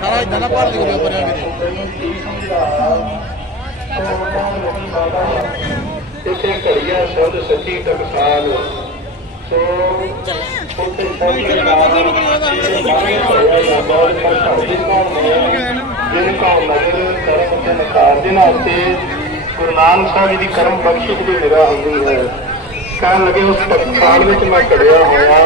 ਸਾਰਾ ਇਦਾਂ ਨਾ ਪੜ ਲਿਓ ਪਰਿਆ ਵੀਰੇ ਤੈਨੂੰ ਕੀ ਸਮਝਾ ਤੋ ਉਹਨਾਂ ਨੂੰ ਬਾਬਾ ਇੱਥੇ ਘੜੀਆ ਸ਼ਬਦ ਸੱਚੀ ਟਕਸਾਲ ਗੁਰੂ ਨਾਨਕ ਸਾਹਿਬ ਜੀ ਦੀ ਕਰਮ ਬਖਸ਼ਿਸ਼ ਦੀ ਨਿਗਾਹ ਹੁੰਦੀ ਹੈ ਕਹਿਣ ਲੱਗੇ ਉਸ ਟਕਸਾਲ ਵਿੱਚ ਮੈਂ ਘੜਿਆ ਹੋਇਆ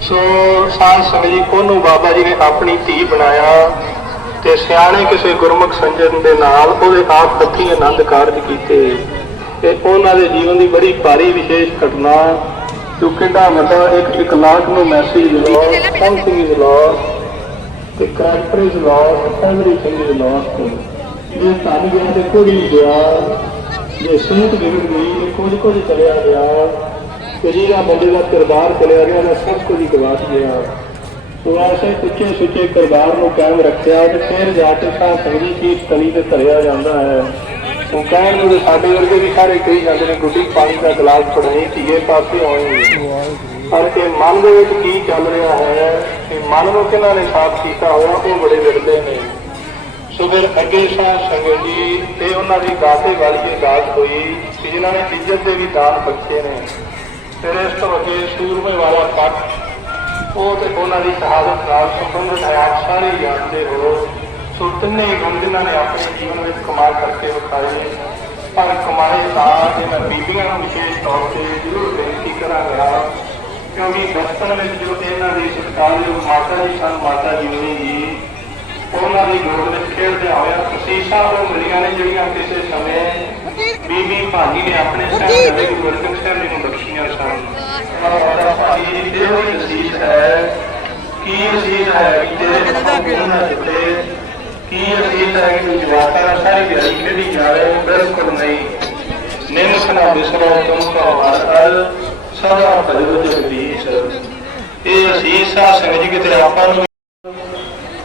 ਸੋ ਸਾਧ ਸੰਗਤ ਜੀ ਉਹਨੂੰ ਬਾਬਾ ਜੀ ਨੇ ਆਪਣੀ ਧੀ ਬਣਾਇਆ ਤੇ ਸਿਆਣੇ ਕਿਸੇ ਗੁਰਮੁਖ ਸੰਜਨ ਦੇ ਨਾਲ ਉਹਦੇ ਆਪ ਪੱਖੀ ਆਨੰਦ ਕਾਰਜ ਕੀਤੇ। ਤੇ ਉਹਨਾਂ ਦੇ ਜੀਵਨ ਦੀ ਬੜੀ ਭਾਰੀ ਵਿਸ਼ੇਸ਼ ਘਟਨਾ ਜੋ ਕਿੰਨਾ ਵੱਡਾ ਇੱਕ ਇੱਕ ਨੂੰ message lost something is lost ਤੇ character is lost everything is lost ਇਹ ਤਾਂ ਗਿਆ ਤੇ ਕੋਈ ਗਿਆ, ਜੇ ਸੂਤ ਵਿਗੜ ਗਈ ਕੁਝ ਕੁਝ ਚਲਿਆ ਗਿਆ, ਤੇ ਜਿਹੜਾ ਬੰਦੇ ਦਾ ਕਿਰਦਾਰ ਚਲਿਆ ਗਿਆ, ਉਹਦਾ ਸਭ ਕੁਝ ਹੀ ਗਵਾਚ ਗਿਆ। ਉਹ ਐਸੇ ਉੱਚੇ ਸੁੱਚੇ ਕਿਰਦਾਰ ਨੂੰ ਕਾਇਮ ਰੱਖਿਆ ਤੇ ਫਿਰ ਜਾ ਕੇ ਸਾਹ ਸੰਗੀ ਕੀ ਤਲੀ ਤੇ ਧਰਿਆ ਜਾਂਦਾ ਹੈ। ਉਹ ਕਹਿਣ ਨੂੰ ਸਾਡੇ ਵਰਗੇ ਵੀ ਸਾਰੇ ਕਹੀ ਜਾਂਦੇ ਨੇ, ਗੁੱਡੀ ਪਾਣੀ ਦਾ ਗਲਾਸ ਫੜਨੀ ਧੀਏ ਪਾਸੇ ਆਉਣੀ। ਪਰ ਇਹ ਮਨ ਦੇ ਵਿੱਚ ਕੀ ਚੱਲ ਰਿਹਾ ਹੈ ਕਿ ਮਨ ਨੂੰ ਕਿਹਨਾਂ ਨੇ ਸਾਫ਼ ਕੀਤਾ ਹੋਇਆ, ਉਹ ਬੜੇ ਵਿਰਦੇ ਨੇ। ਸੋ ਫਿਰ ਅੱਗੇ ਸਾਹ ਸੰਗਤ ਜੀ, ਤੇ ਉਹਨਾਂ ਦੀ ਦਾਤੇ ਵਾਲੀ ਅਰਦਾਸ ਹੋਈ ਕਿ ਜਿਨ੍ਹਾਂ ਨੇ ਇੱਜ਼ਤ ਦੇ ਵੀ ਦਾਨ ਬਖਸ਼ੇ ਨੇ। ਫਿਰ ਇਸ ਤੋਂ ਅੱਗੇ ਸੂਰਮੇ ਵਾਲਾ ਪੱਖ, ਉਹ ਤੇ ਉਹਨਾਂ ਦੀ ਸ਼ਹਾਦਤ ਨਾਲ ਸੰਬੰਧਿਤ ਹੈ, ਆਪ ਸਾਰੇ ਜਾਣਦੇ ਹੋ। ਸੋ ਤਿੰਨੇ ਗੁਣ ਜਿਨ੍ਹਾਂ ਨੇ ਆਪਣੇ ਜੀਵਨ ਵਿੱਚ ਕਮਾਲ ਕਰਕੇ ਵਿਖਾਏ ਪਰ ਕਮਾਏ ਤਾਂ ਇਹਨਾਂ ਬੀਬੀਆਂ ਨੂੰ ਵਿਸ਼ੇਸ਼ ਤੌਰ ਤੇ ਜ਼ਰੂਰ ਬੇਨਤੀ ਕਰਾਂਗਾ ਕਿਉਂਕਿ ਬਚਪਨ ਵਿੱਚ ਜੋ ਇਹਨਾਂ ਦੀ ਸਤਿਕਾਰਯੋਗ ਮਾਤਾ ਜੀ ਸਨ ਮਾਤਾ ਜੀਵਨੀ ਜੀ ਉਹਨਾਂ ਦੀ ਗੋਦ ਵਿੱਚ ਖੇਡਦਿਆਂ ਹੋਇਆ ਅਸੀਸਾਂ ਉਹ ਮਿਲੀਆਂ ਨੇ ਜਿਹੜੀਆਂ ਕਿਸੇ ਸਮੇਂ ਬੀਬੀ ਭਾਨੀ ਨੇ ਆਪਣੇ ਸਾਹਿਬ ਦੇ ਗੁਰੂ ਅਰਜਨ ਸਾਹਿਬ ਜੀ ਨੂੰ ਬਖਸ਼ੀਆਂ ਸਨ। ਮਾਤਾ ਭਾਨੀ ਜੀ ਦੇ ਹੋਈ ਅਸੀਸ ਹੈ ਕੀ ਅਸੀਸ ਹੈ ਕਿ ਤੇਰੇ ਹੱਥੋਂ ਨਾ ਦਿੱਤੇ ਕੀ ਅਸੀਸ ਹੈ ਕਿ ਤੂੰ ਸਾਰੀ ਦਿਹਾੜੀ ਖੇਡੀ ਜਾਵੇ? ਬਿਲਕੁਲ ਨਹੀਂ। ਨਿਮਖ ਨਾ ਬਿਸਰੋ ਤੁਮ ਕੋ ਹਰ ਸਦਾ ਭਜੋ ਜਗਦੀਸ਼ ਇਹ ਅਸੀਸ ਆ ਸੰਗਤ ਜੀ, ਕਿਤੇ ਆਪਾਂ ਨੂੰ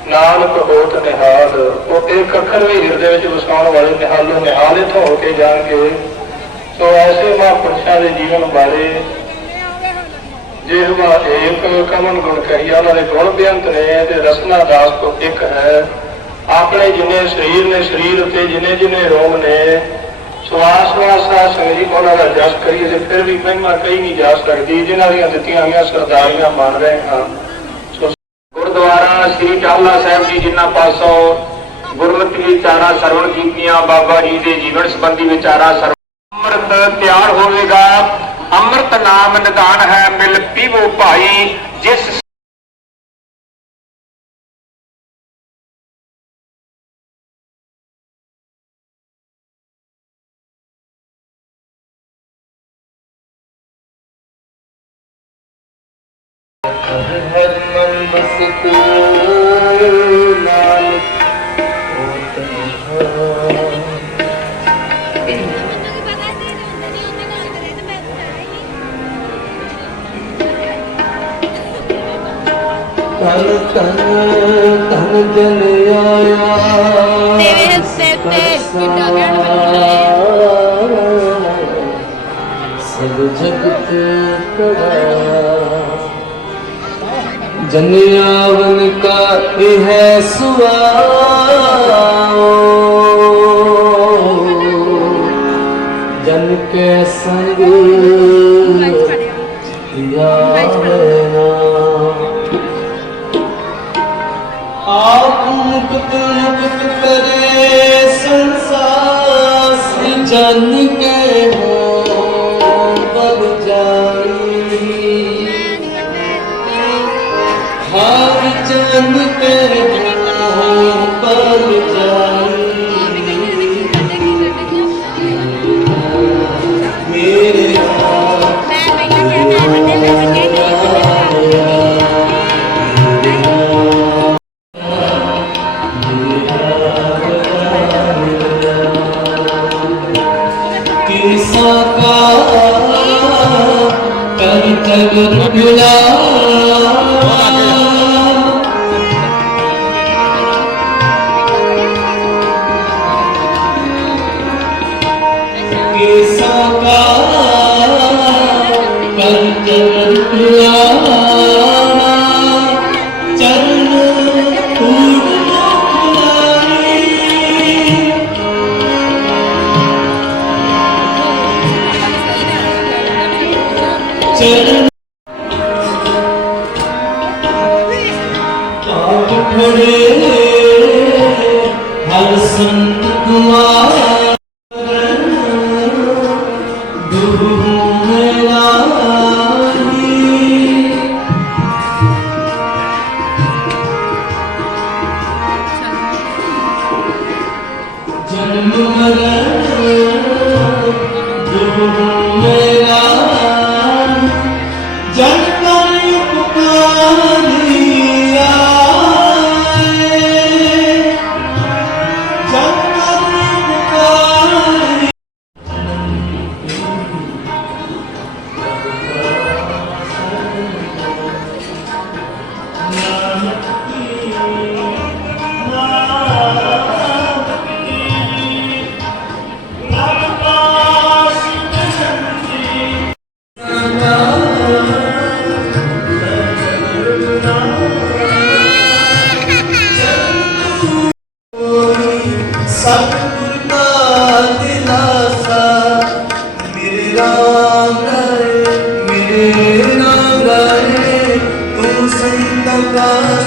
ਨਾਨਕ ਹੋਤ ਨਿਹਾਲ, ਉਹ ਇੱਕ ਅੱਖਰ ਵੀ ਹਿਰਦੇ ਵਿੱਚ ਵਸਾਉਣ ਵਾਲੇ ਨਿਹਾਲੋਂ ਨਿਹਾਲਿਤ ਹੋ ਕੇ ਜਾਣਗੇ। ਸੋ ਐਸੇ ਮਹਾਂਪੁਰਸ਼ਾਂ ਦੇ ਜੀਵਨ ਬਾਰੇ ਜਿਹਵਾ ਏਕ ਕਮਨ ਗੁਣ ਕਹੀਆ ਉਹਨਾਂ ਦੇ ਗੁਣ ਬੇਅੰਤ ਨੇ ਤੇ ਰਸਨਾ ਦਾਸ ਤੋਂ ਇੱਕ ਹੈ। ਆਪਣੇ ਜਿੰਨੇ ਸਰੀਰ ਨੇ, ਸਰੀਰ ਉੱਤੇ ਜਿੰਨੇ ਜਿੰਨੇ ਰੋਮ ਨੇ, ਸਵਾਸ ਵਾਸ ਦਾ ਉਹਨਾਂ ਦਾ ਜਸ ਕਰੀਏ ਤੇ ਫਿਰ ਵੀ ਮਹਿਮਾ ਕਹੀ ਨਹੀਂ ਜਾ ਸਕਦੀ, ਜਿਨ੍ਹਾਂ ਦੀਆਂ ਦਿੱਤੀਆਂ ਹੋਈਆਂ ਸਰਦਾਰੀਆਂ ਮੰਨ ਰਹੇ ਹਾਂ। ਗੁਰਦੁਆਰਾ ਸ੍ਰੀ ਟਾਲਾ ਸਾਹਿਬ ਜੀ ਜਿੰਨਾ ਪਾਸੋਂ ਗੁਰਮਤਿ ਵਿਚਾਰਾਂ ਸਰਵਣ ਕੀਤੀਆਂ, ਬਾਬਾ ਜੀ ਦੇ ਜੀਵਨ ਸੰਬੰਧੀ ਵਿਚਾਰਾਂ ਸਰਵਣ ਅੰਮ੍ਰਿਤ ਤਿਆਰ ਹੋਵੇਗਾ, ਅੰਮ੍ਰਿਤ ਨਾਮ ਨਿਦਾਨ ਹੈ, ਮਿਲ ਪੀਵੋ ਭਾਈ, ਜਿਸ ਤਨ ਤਨ ਤਨ ਜਨ ਆਇਆ। ਤੇਰੇ ਸਿਰ ਤੇ ਕਿੱਡਾ ਕਹਿਣ ਸਭ ਜਗਤ ਕੜਾ ਜਨ ਆਵਨ ਕਾ ਇਹ ਸੁਆਓ। ਜਨ ਕੇ ਜਨ ਕੇ ਹੋ ਗੁਰੂ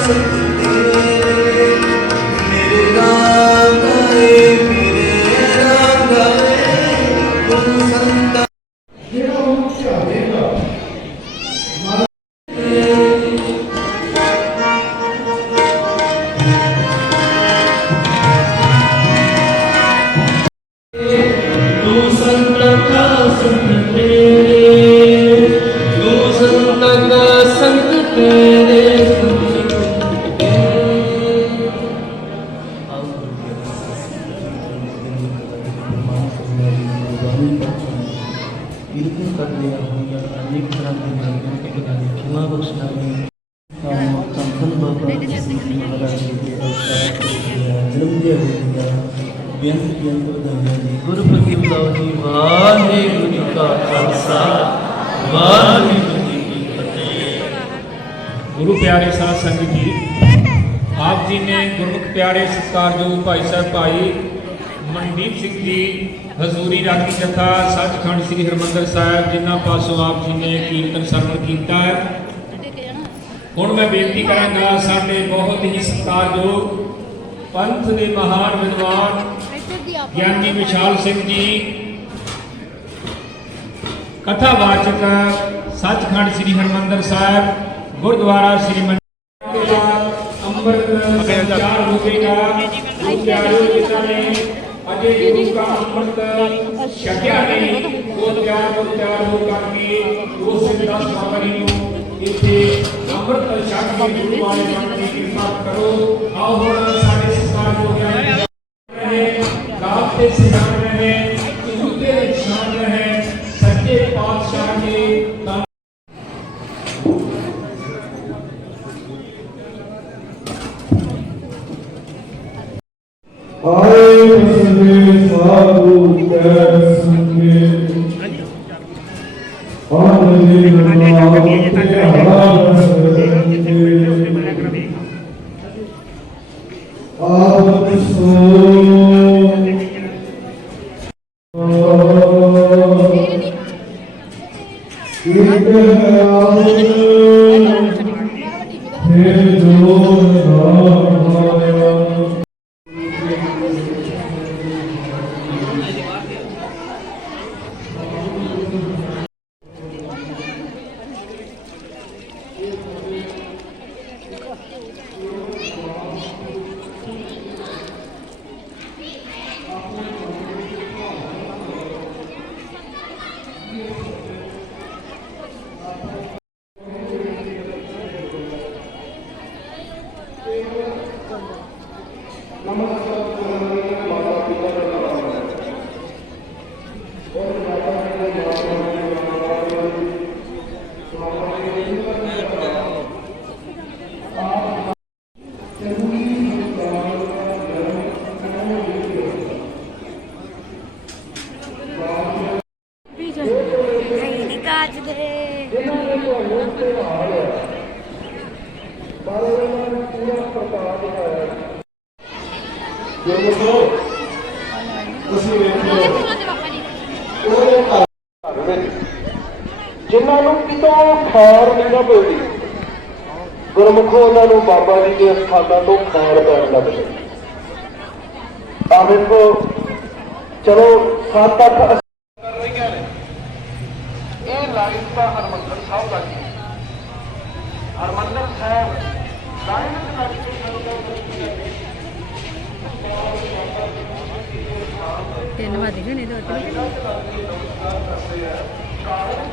ਦਾ ਅਨੇਕ ਤਰ੍ਹਾਂ ਦੀਆਂ ਗਲਤੀਆਂ ਕਿ ਖੁਦਾ ਨੇ ਖਿਮਾ ਬਖਸ਼ਣਾ ਹੈ ਤਾਂ ਸੰਤਨ ਬਾਬਾ ਜੀ ਸਿੰਘ ਮਹਾਰਾਜ ਜੀ ਦੇ ਅਵਤਾਰ ਜਨਮ ਦਿਨ ਹੋਇਆ ਬੇਅੰਤ ਬੇਅੰਤ ਵਧਾਈਆਂ ਜੀ ਗੁਰਪਤੀ ਮਨਦੀਪ ਸਿੰਘ ਜੀ, ਹਜ਼ੂਰੀ ਰਾਗੀ ਜਥਾ, ਸੱਚਖੰਡ ਸ੍ਰੀ ਹਰਮੰਦਰ ਸਾਹਿਬ, ਜਿਨ੍ਹਾਂ ਪਾਸੋਂ ਆਪ ਜੀ ਨੇ ਕੀਰਤਨ ਸਰਵਣ ਕੀਤਾ ਹੈ। ਹੁਣ ਮੈਂ ਬੇਨਤੀ ਕਰਾਂਗਾ, ਸਾਡੇ ਬਹੁਤ ਹੀ ਸਤਿਕਾਰਯੋਗ ਪੰਥ ਦੇ ਮਹਾਨ ਵਿਦਵਾਨ ਗਿਆਨੀ ਵਿਸ਼ਾਲ ਸਿੰਘ ਜੀ, ਕਥਾਵਾਚਕ, ਸੱਚਖੰਡ ਸ੍ਰੀ ਹਰਮੰਦਰ ਸਾਹਿਬ, ਗੁਰਦੁਆਰਾ ਸ੍ਰੀ ਮੰਦਰ ਅੰਮ੍ਰਿਤ ਸੰਚਾਰ ਹੋਵੇਗਾ ਪਿਆਰੇ ਜਿਨ੍ਹਾਂ ਨੇ ਅਜੇ ਗੁਰੂ ਦਾ ਅੰਮ੍ਰਿਤ ਛਕਿਆ ਨਹੀਂ, ਉਹ ਤਿਆਰ ਹੋ ਤਿਆਰ ਹੋ ਕਰਕੇ ਉਸ ਦਸ ਬਾਬਰੀ ਨੂੰ ਇੱਥੇ ਅੰਮ੍ਰਿਤ ਛਕ ਕੇ ਗੁਰੂ ਵਾਲੇ ਬਣ ਕੇ ਕਿਰਪਾ ਕਰੋ। ਆਓ ਹੁਣ ਜੋ ਜੋ ਤੁਸੀਂ ਵੇਖੋ ਉਹਦੇ ਘਰ ਵਿੱਚ ਜਿਨ੍ਹਾਂ ਨੂੰ ਕਿਤੋਂ ਖਾਰ ਨਹੀਂ ਨਾ ਮਿਲਦੀ, ਗੁਰਮੁਖੋ ਉਹਨਾਂ ਨੂੰ ਬਾਬਾ ਜੀ ਦੇ ਸਥਾਨਾਂ ਤੋਂ ਖਾਰ ਪੈਣ ਲੱਗ ਪਈ ਆ ਵੇਖੋ, ਚਲੋ ਸੱਤ ਅੱਠ ਕਰ ਰਹੀਆਂ ਨੇ ਇਹ ਲਾਈਨ ਤਾਂ ਹਰਮੰਦਰ ਸਾਹਿਬ ਦਾ ਜੀ ਹਰਮੰਦਰ ਸਾਹਿਬ ਲਾਈਨ ਦੇ ਲੱਗ ਸਾਨੂੰ ਕਹਿੰਦੇ ਤਿੰਨ ਵੱਜ ਗਏ ਨੇ ਦੋ ਤਿੰਨ ਬਾਬਾ ਜੀ